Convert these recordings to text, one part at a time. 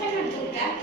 Second book,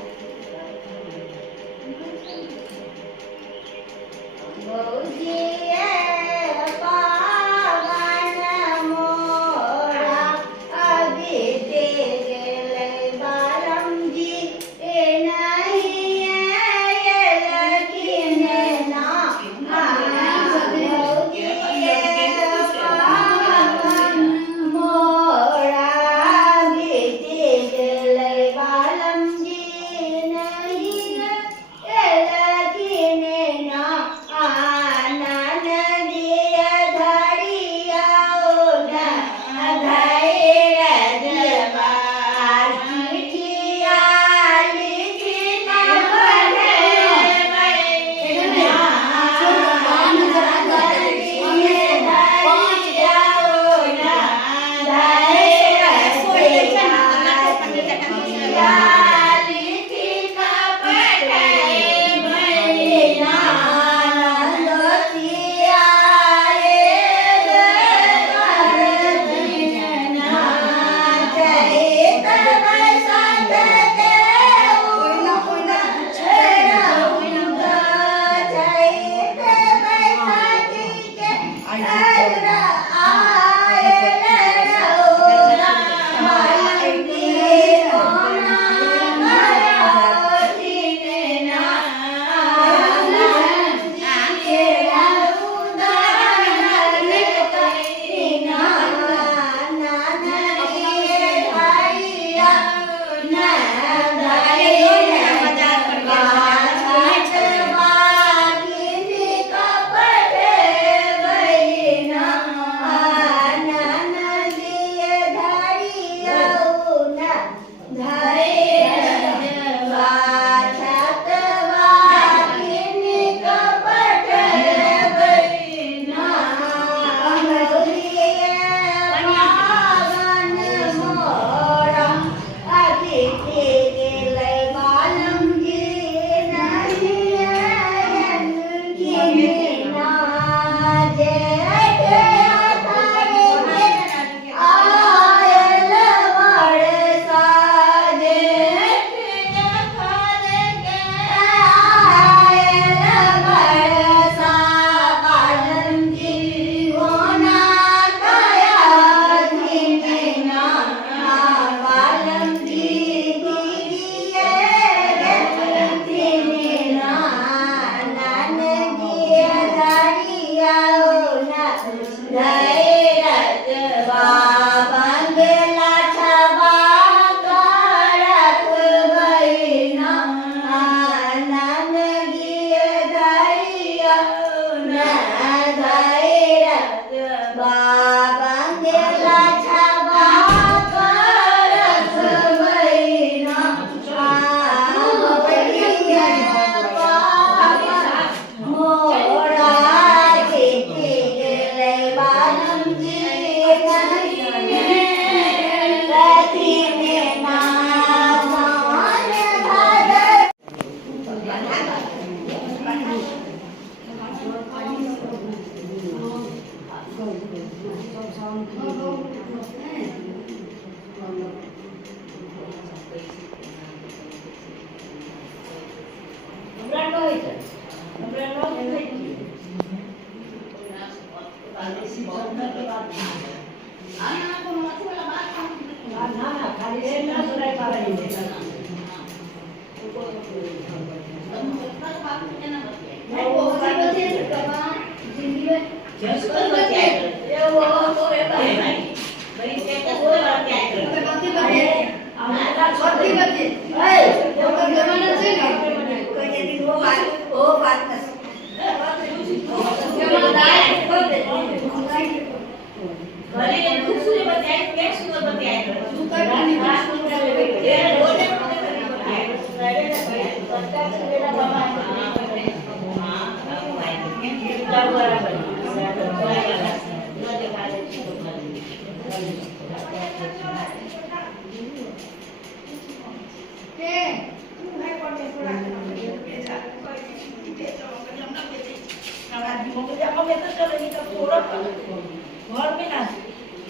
घर में ना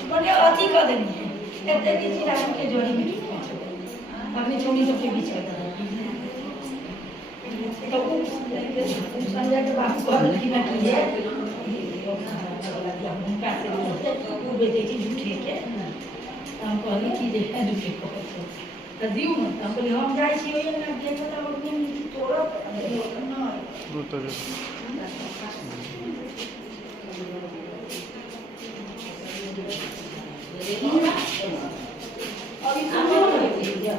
बड़े अति कर देनी है इतने किसी राम के जोड़ी में अपनी छोटी छोटी बीच में तो संजय के बाप को लड़की ना की है उनका से वो बेटे की झूठे के हम कहली की देखा झूठे को तो दियो हम बोले हम जाई छी ओए ना देख तो हम तोरा ना दूता जो अभी सामने हो गई है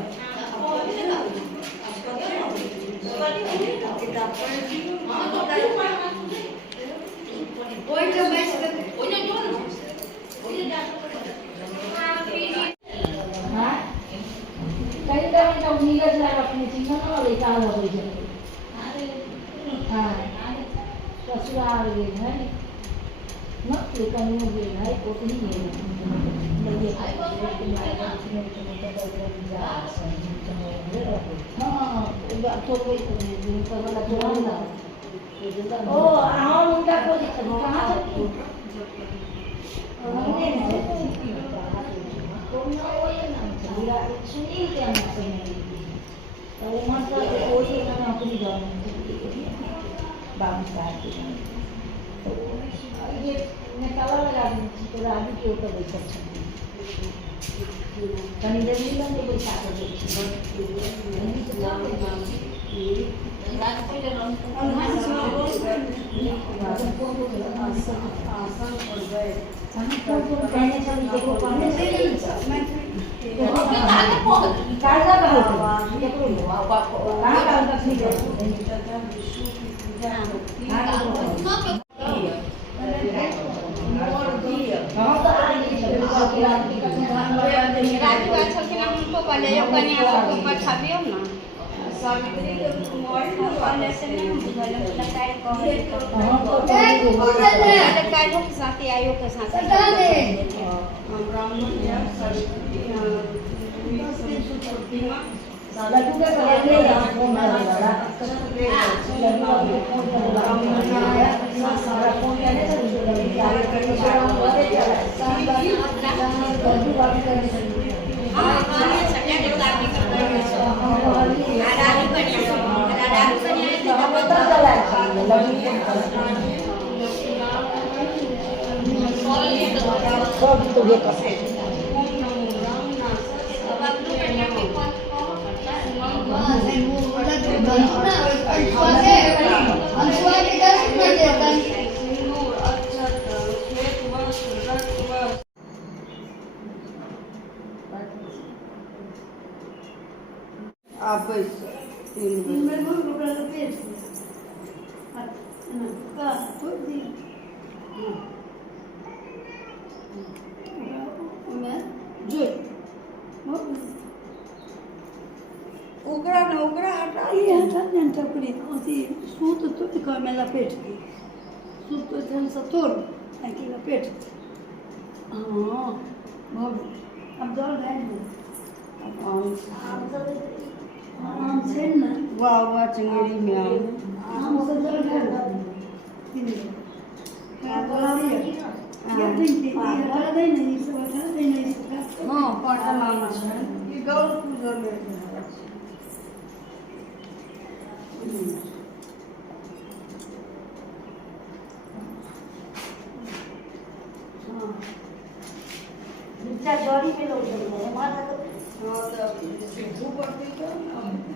पूजा जड़ी में लोग जल रहे हैं माता को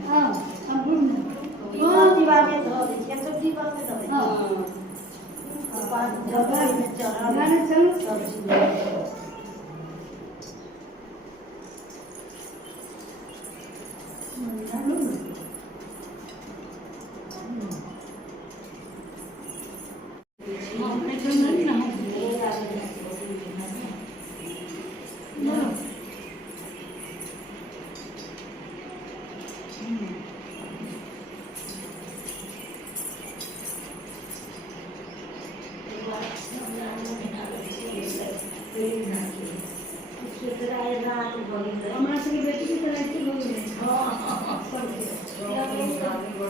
हाँ संपूर्ण दीवार में धो दीजिए तो दीवार में धो हाँ पांच जगह में चढ़ा मैंने चलो सब हमारा सभी बेटी की तरह की हो गई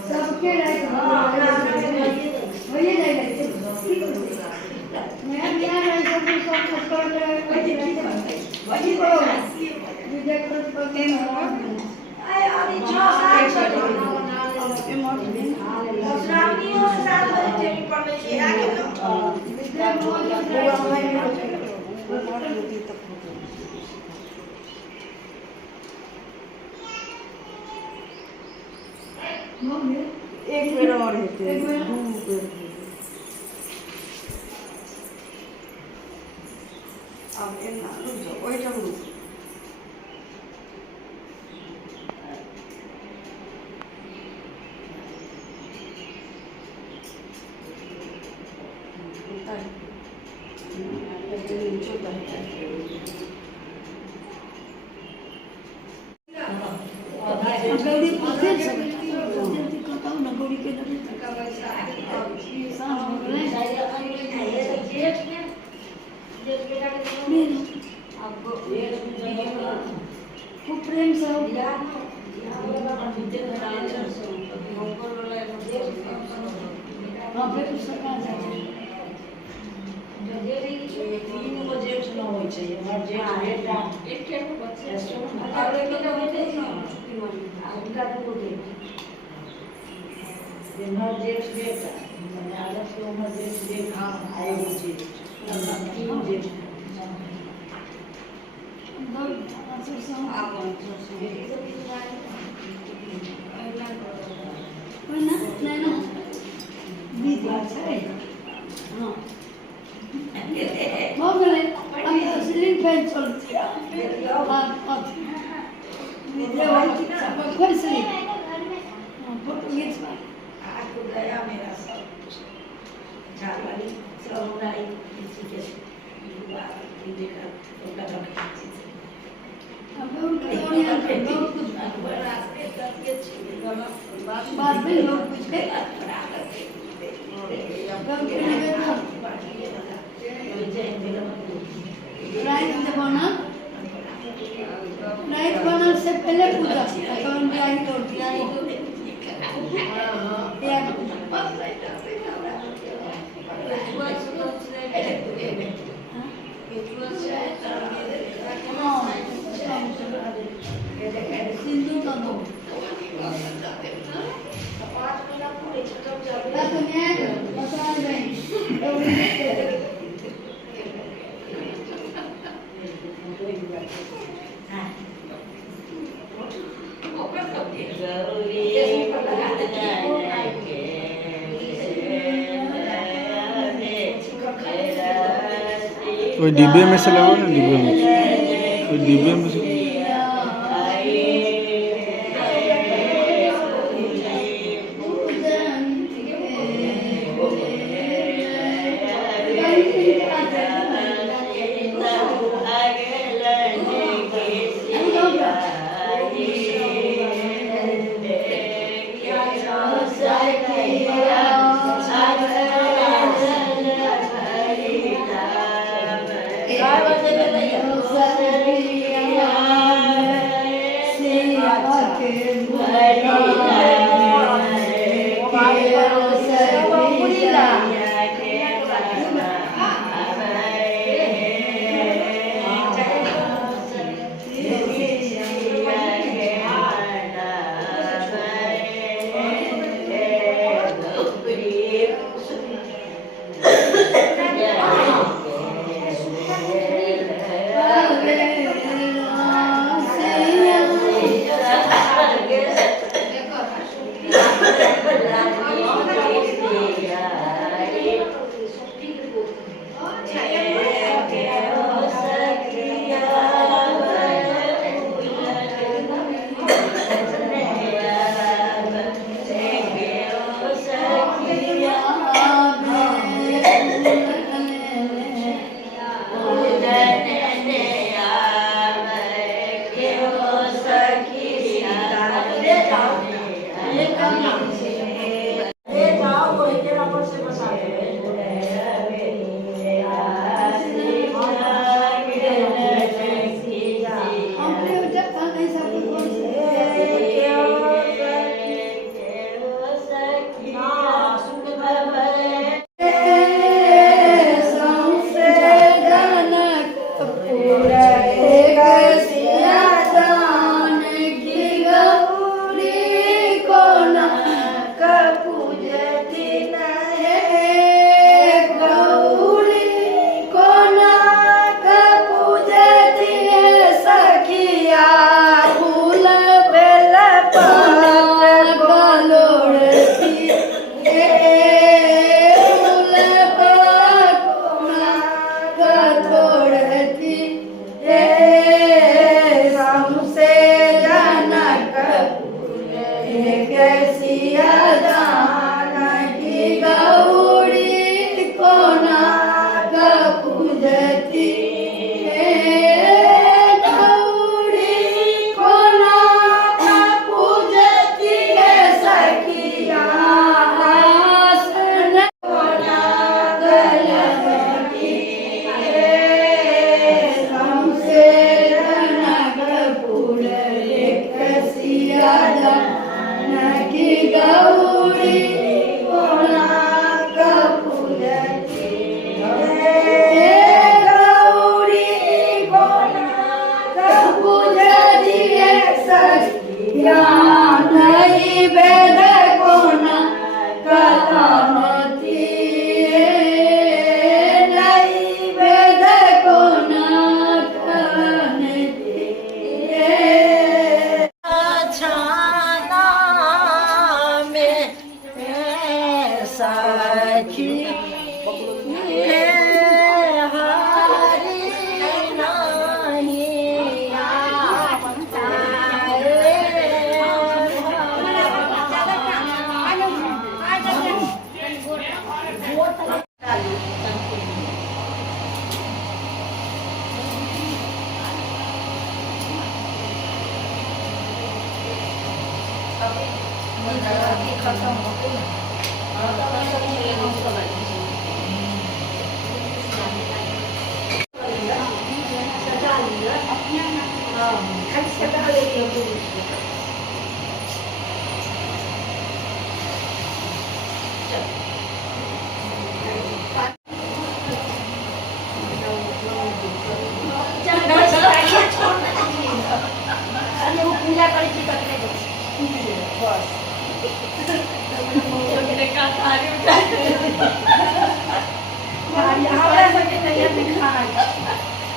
सबके लायक वही जाएगा मैं बिहार में सब कर वही करो विजय कर के आए अभी 6-7 श्रावणियों साथ में पढ़ने के आगे तो विद्या बहुत एक बेर और हेते एक बेर दू बेर अब एना रुक जाओ ओइटा रुक गौरी पूछे जल्दी करताऊ ना गौरी के लगे खूब प्रेम से हाँ पे कुछ सरकार जाए तीन बजे चुनाव हो चाहिए हर जेठ बेटा एक के बच्चे और एक के बेटे उनका तो बोले हर जेठ बेटा मैंने अलग से हर जेठ बेटा हाँ आए मुझे तीन जेठ बाद में लोग कुछ राइट बना से पहले पूजा सिंधु का दो कोई डिब्बे में से लगो ना डिब्बे में कोई डिब्बे में से Yeah. ले जाओ वही के रबर से बसा दो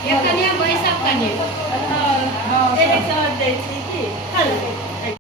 Yang kan yang boleh sabkan dia. Dia dah sawat dari sini. Kalau